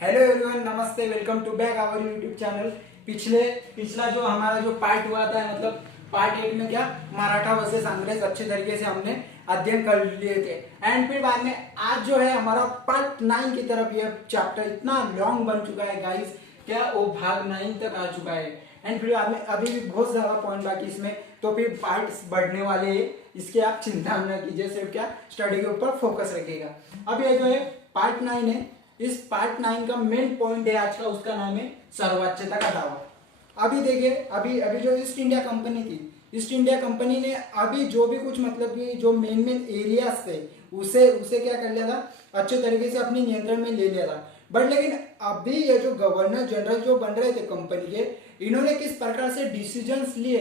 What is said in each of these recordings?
Hello everyone, नमस्ते, welcome to back our YouTube channel. पिछला जो हमारा जो पार्ट हुआ था, मतलब पार्ट 8 में क्या मराठा वर्सेस अंग्रेज अच्छे तरीके से हमने अध्ययन कर लिए थे। एंड फिर बाद में आज जो है हमारा पार्ट 9 की तरफ ये चैप्टर इतना लॉन्ग बन चुका है गाइस, क्या वो भाग 9 तक आ चुका है। एंड फिर बाद में अभी भी बहुत ज्यादा पॉइंट बाकी इसमें, तो फिर पार्ट्स बढ़ने वाले हैं, इसकी आप चिंता न कीजिए, सिर्फ क्या स्टडी के ऊपर फोकस रखिएगा। अब ये जो है पार्ट 9 है, इस पार्ट 9 का मेन पॉइंट है आज का, उसका नाम है सर्वोच्चता का दावा। अभी देखिए, अभी अभी जो ईस्ट इंडिया कंपनी थी, ईस्ट इंडिया कंपनी ने अभी जो भी कुछ मतलब कि जो मेन मेन एरियाज थे उसे उसे क्या कर लिया था, अच्छे तरीके से अपने नियंत्रण में ले लिया था। बट लेकिन अभी ये जो गवर्नर जनरल जो बन रहे थे कंपनी के, इन्होंने किस प्रकार से डिसीजंस लिए,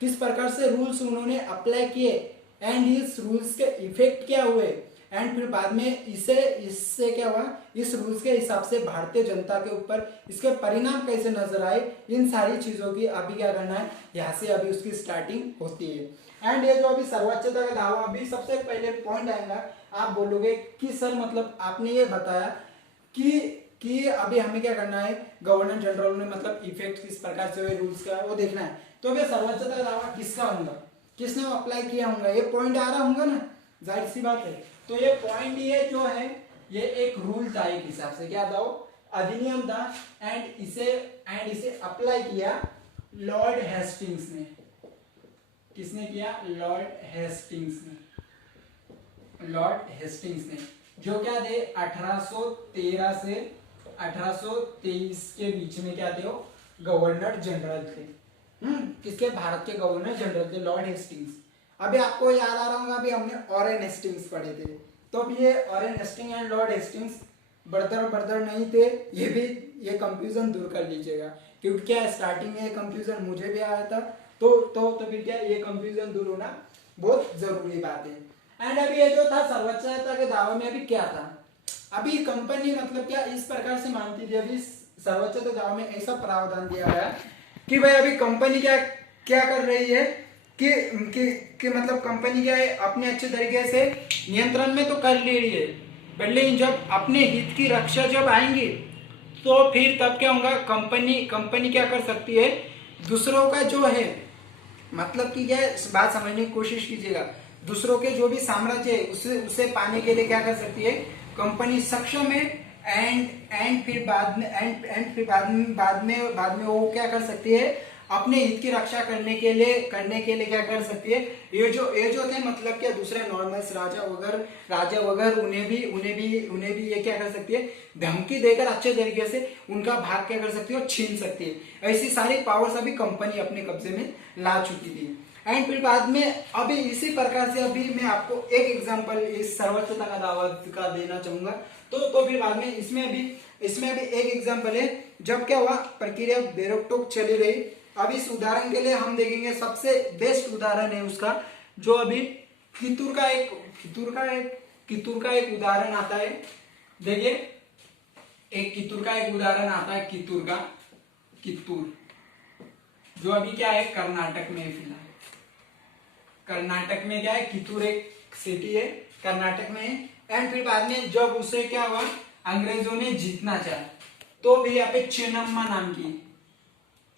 किस प्रकार से रूल्स उन्होंने अप्लाई किए, एंड इस रूल्स के इफेक्ट क्या हुए, एंड फिर बाद में इससे क्या हुआ, इस रूल्स के हिसाब से भारतीय जनता के ऊपर इसके परिणाम कैसे नजर आए, इन सारी चीजों की अभी क्या करना है, यहाँ से अभी उसकी स्टार्टिंग होती है। एंड ये जो अभी सर्वोच्चता का दावा, अभी सबसे पहले पॉइंट आएगा, आप बोलोगे कि सर मतलब आपने ये बताया कि अभी हमें क्या करना है, गवर्नर जनरल ने मतलब इफेक्ट किस प्रकार से हुए रूल्स का वो देखना है। तो अभी सर्वोच्चता का दावा किसका होगा, किसने अप्लाई किया होगा, ये पॉइंट आ रहा होगा ना, जाहिर सी बात है। तो ये पॉइंट ये जो है, ये एक रूल था, एक हिसाब से क्या था वो, अधिनियम था। एंड इसे अप्लाई किया लॉर्ड हेस्टिंग्स ने। किसने किया? लॉर्ड हेस्टिंग्स ने। लॉर्ड हेस्टिंग्स ने जो क्या थे 1813 से 1823 के बीच में क्या थे, वो गवर्नर जनरल थे। किसके? भारत के गवर्नर जनरल थे लॉर्ड हेस्टिंग्स। अभी आपको याद आ रहा होगा, अभी हमने ऑरेन हेस्टिंग्स पढ़े थे, तो अभी ये Warren Hasting and Lord Hastings brother नहीं थे, ये कंफ्यूजन दूर कर लीजिएगा, क्योंकि क्या स्टार्टिंग में ये कंफ्यूजन मुझे भी आया था, तो फिर क्या ये कंफ्यूजन दूर होना बहुत जरूरी बात है। एंड अभी ये जो था सर्वोच्चता के दावे में अभी क्या था, अभी कंपनी मतलब क्या इस प्रकार से मानती थी, अभी सर्वोच्चता दावे में ऐसा प्रावधान दिया गया कि भाई अभी कंपनी क्या क्या कर रही है कि मतलब कंपनी क्या है, अपने अच्छे तरीके से नियंत्रण में तो कर ले रही है, बट लेकिन जब अपने हित की रक्षा जब आएंगी तो फिर तब क्या होगा, कंपनी क्या कर सकती है, दूसरों का जो है मतलब कि क्या है, बात समझने की कोशिश कीजिएगा, दूसरों के जो भी साम्राज्य है उसे पाने के लिए क्या कर सकती है, कंपनी सक्षम है। एंड फिर बाद में वो क्या कर सकती है, अपने हित की रक्षा करने के लिए क्या कर सकती है, ये जो थे मतलब क्या दूसरे नॉर्मल्स राजा वगैरह उन्हें भी ये क्या कर सकती है, धमकी देकर अच्छे तरीके से उनका भाग क्या कर सकती है, छीन सकती है। ऐसी सारी पावर्स अभी कंपनी अपने कब्जे में ला चुकी थी। एंड फिर बाद में अभी इसी प्रकार से अभी मैं आपको एक एग्जांपल इस सर्वोच्चता का दावा का देना चाहूंगा। तो फिर बाद में इसमें अभी एक एग्जांपल है, जब क्या हुआ, प्रक्रिया बेरोक-टोक चली रही। अब इस उदाहरण के लिए हम देखेंगे, सबसे बेस्ट उदाहरण है उसका, जो अभी कितूर का एक उदाहरण आता है। देखिए, एक कितूर का एक उदाहरण आता है, कितूर जो अभी क्या है, कर्नाटक में है फिलहाल। कर्नाटक में क्या है, कितूर एक सिटी है, कर्नाटक में है। एंड फिर बाद में जब उसे क्या हुआ, अंग्रेजों ने जीतना चाहा, तो भी यहाँ पे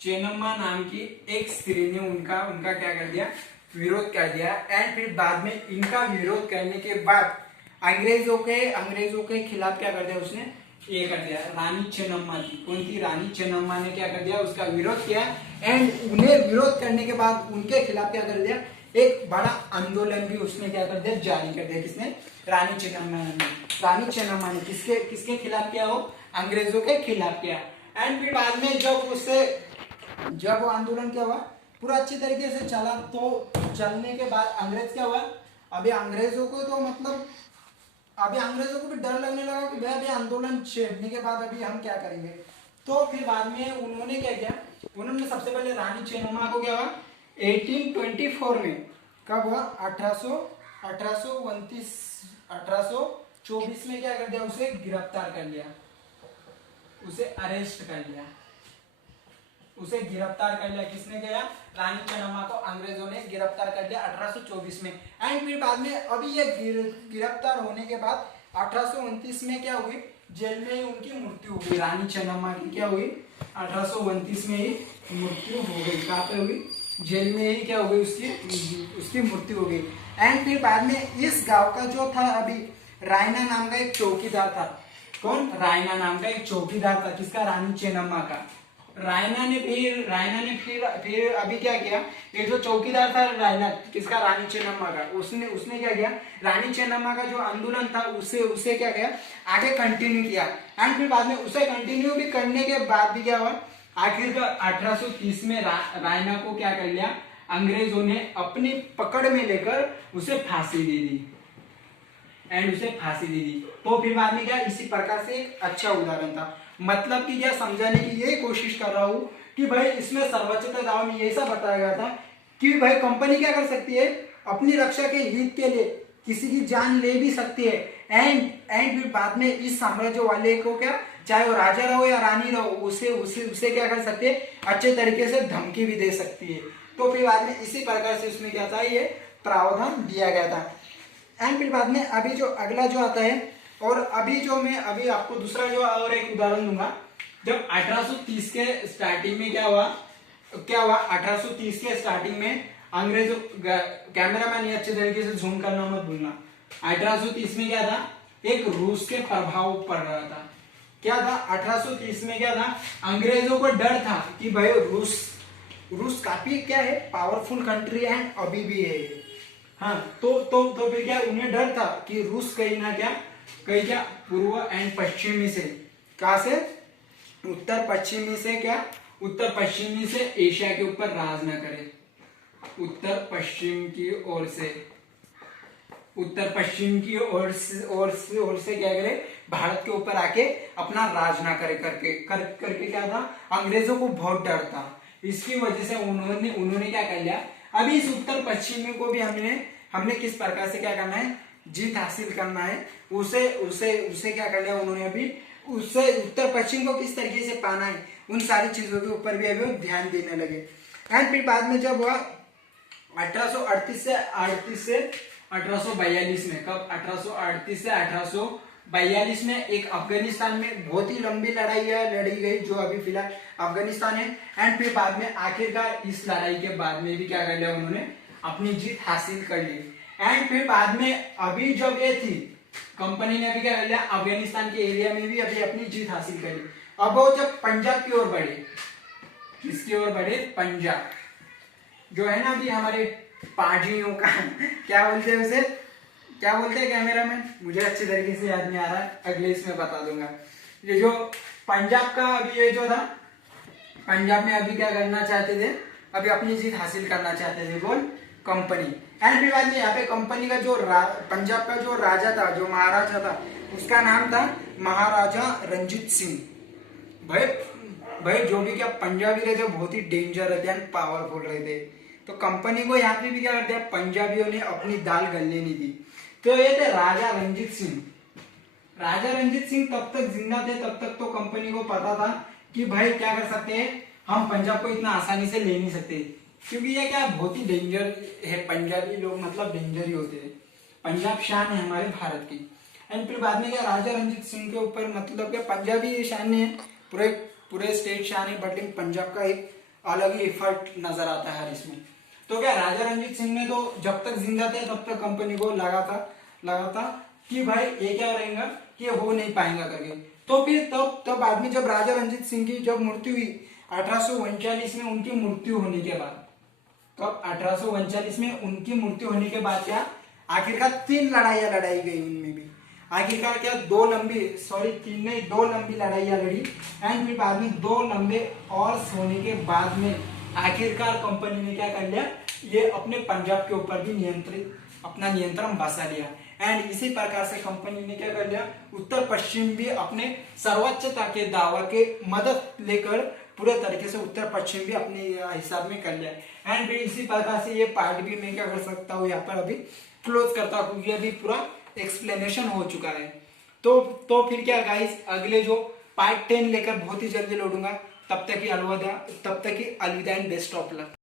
चेन्नम्मा नाम की एक स्त्री ने उनका क्या कर दिया, विरोध कर दिया। एंड फिर बाद में इनका विरोध करने के बाद अंग्रेजों के खिलाफ क्या कर दिया, उसने ये कर दिया, रानी चेन्नम्मा थी, कौन थी, रानी चेन्नम्मा ने क्या कर दिया, उसका विरोध किया। एंड उन्हें विरोध करने के बाद उनके खिलाफ क्या कर दिया, एक बड़ा आंदोलन भी उसने क्या कर दिया, जारी कर दिया। किसने? रानी चेन्नम्मा ने किसके खिलाफ किया, हो अंग्रेजों के खिलाफ किया। एंड फिर बाद में जब वो आंदोलन क्या हुआ, पूरा अच्छी तरीके से चला, तो चलने के बाद अंग्रेज क्या हुआ, अभी अंग्रेजों को भी डर लगने लगा कि भाई अभी आंदोलन छेड़ने के बाद अभी हम क्या करेंगे। तो फिर बाद में उन्होंने क्या किया, उन्होंने सबसे पहले रानी चेन्नम्मा को क्या हुआ, 1824 में, कब हुआ, 1824 में क्या कर दिया, उसे गिरफ्तार कर लिया, उसे अरेस्ट कर लिया, उसे गिरफ्तार कर लिया। किसने किया? रानी चेन्नम्मा को अंग्रेजों ने गिरफ्तार कर लिया 1824 में। एंड फिर बाद में अभी ये गिरफ्तार होने के बाद 1829 में क्या हुई, जेल में ही उनकी मृत्यु हो गई। रानी चेन्नम्मा की क्या हुई, 1829 में ही मृत्यु हो गई। कहाँ पे हुई, जेल में ही क्या हो गई, उसकी मृत्यु हो गई। एंड फिर बाद में इस गांव का जो था अभी रायना नाम का एक चौकीदार था। कौन, रायना नाम का एक चौकीदार था, किसका, रानी चेन्नम्मा का। रायना ने फिर अभी क्या किया, ये जो चौकीदार था रायना, किसका, रानी चेन्नम्मा का, उसने क्या किया, रानी चेन्नम्मा का जो आंदोलन था उसे क्या किया, आगे कंटिन्यू किया। एंड फिर बाद में उसे कंटिन्यू भी करने के बाद भी क्या हुआ, आखिरकार 1830 में रायना को क्या कर लिया, अंग्रेजों ने अपनी पकड़ में लेकर उसे फांसी दे दी। तो फिर बाद में क्या, इसी प्रकार से एक अच्छा उदाहरण था। मतलब कि क्या समझाने की ये कोशिश कर रहा हूं कि भाई इसमें सर्वोच्चता दावा में यही सब बताया गया था कि भाई कंपनी क्या कर सकती है, अपनी रक्षा के हित के लिए किसी की जान ले भी सकती है। एंड फिर बाद में इस साम्राज्य वाले को क्या, चाहे वो राजा रहो या रानी रहो, उसे क्या कर सकती है, अच्छे तरीके से धमकी भी दे सकती है। तो फिर बाद में इसी प्रकार से उसमें क्या था, ये प्रावधान दिया गया था। एंड फिर बाद में अभी जो अगला जो आता है, और अभी आपको दूसरा जो और एक उदाहरण दूंगा। जब 1830 के स्टार्टिंग में क्या हुआ 1830 के स्टार्टिंग में अंग्रेजों, कैमरामैन ये अच्छे तरीके से जूम करना मत भूलना। 1830 में क्या था, एक रूस के प्रभाव पड़ रहा था। क्या था 1830 में, क्या था, अंग्रेजों को डर था कि भाई रूस काफी क्या है, पावरफुल कंट्री है, अभी भी है। हाँ, तो फिर क्या, उन्हें डर था कि रूस कहीं क्या पूर्व एंड पश्चिमी से, कहा से, उत्तर पश्चिमी से एशिया के ऊपर राज न करे। उत्तर पश्चिम की ओर से क्या करे, भारत के ऊपर आके अपना राज ना करे करके क्या था, अंग्रेजों को बहुत डर था। इसकी वजह से उन्होंने क्या कर लिया, अभी इस उत्तर पश्चिमी को भी हमने किस प्रकार से क्या करना है, जीत हासिल करना है, उसे क्या कर लिया उन्होंने, अभी उससे उत्तर पश्चिम को किस तरीके से पाना है, उन सारी चीजों के ऊपर भी अभी ध्यान देने लगे। एंड फिर बाद में जब हुआ 1838 से 1842 में, कब, 1838 से 1842 में एक अफगानिस्तान में बहुत ही लंबी लड़ाई लड़ी गई, जो अभी फिलहाल अफगानिस्तान है। एंड फिर बाद में आखिरकार इस लड़ाई के बाद में भी क्या कर लिया उन्होंने, अपनी जीत हासिल कर ली। एंड फिर बाद में अभी जब ये थी, कंपनी ने अभी क्या कर लिया, अफगानिस्तान के एरिया में भी अभी अपनी जीत हासिल कर ली। अब वो जब पंजाब की ओर बढ़े, किसकी ओर बढ़े, पंजाब, जो है ना अभी हमारे पाजियों का क्या बोलते हैं उसे, क्या बोलते हैं कैमरामैन, मुझे अच्छी तरीके से याद नहीं आ रहा है, अगले इसमें बता दूंगा। ये जो पंजाब का अभी ये जो था, पंजाब में अभी क्या करना चाहते थे, अभी अपनी जीत हासिल करना चाहते थे, कौन, कंपनी। एंड फिर बाद में यहाँ पे कंपनी का जो पंजाब का जो राजा था, जो महाराजा था, उसका नाम था महाराजा रंजीत सिंह। भाई जो भी क्या पंजाबी रहते बहुत ही डेंजर रहते हैं, पावरफुल रहते। तो कंपनी को यहाँ पे भी क्या करते हैं, पंजाबियों ने अपनी दाल गलने नहीं दी। तो ये थे राजा रंजीत सिंह। राजा रंजीत सिंह तब तक जिंदा थे, तब तक तो कंपनी को पता था कि भाई क्या कर सकते हैं, हम पंजाब को इतना आसानी से ले नहीं सकते, क्योंकि ये क्या बहुत ही डेंजर है, पंजाबी लोग मतलब डेंजर ही होते हैं। पंजाब शान है हमारे भारत की। एंड फिर बाद में क्या, राजा रंजीत सिंह के ऊपर मतलब क्या पंजाबी शान नहीं है, पूरे स्टेट शान है, बट लेकिन पंजाब का एक अलग ही इफर्ट नजर आता है हर इसमें। तो क्या राजा रंजीत सिंह ने तो जब तक जिंदा थे तब तक कंपनी को लगा था कि भाई ये क्या रहेगा कि हो नहीं पाएगा करके। तो फिर तब बाद में जब राजा रंजीत सिंह की जब मृत्यु हुई 1839 में, उनकी मृत्यु होने के बाद, कब, 1839 में उनकी मृत्यु होने के बाद क्या, आखिरकार 3 लड़ाइयां लड़ाई गई उनमें भी। आखिरकार क्या, 2 लंबी लड़ाइयां लड़ी। एंड फिर बाद में 2 लंबे और होने के बाद में आखिरकार कंपनी ने क्या कर लिया, ये अपने पंजाब के ऊपर भी अपना नियंत्रण बसा लिया। एंड इसी प्रकार से कंपनी ने क्या कर लिया, उत्तर पश्चिम भी अपने सर्वोच्चता के दावा के मदद लेकर पूरे तरीके से उत्तर पश्चिम भी अपने हिसाब में कर लिया। एंड फिर इसी प्रकार से ये पार्ट भी मैं क्या कर सकता हूँ, यहाँ पर अभी क्लोज करता हूँ, क्योंकि अभी पूरा एक्सप्लेनेशन हो चुका है। तो फिर क्या गाइस, अगले जो पार्ट 10 लेकर बहुत ही जल्दी लौटूंगा। तब तक की अलविदा एंड बेस्ट ऑफ लक।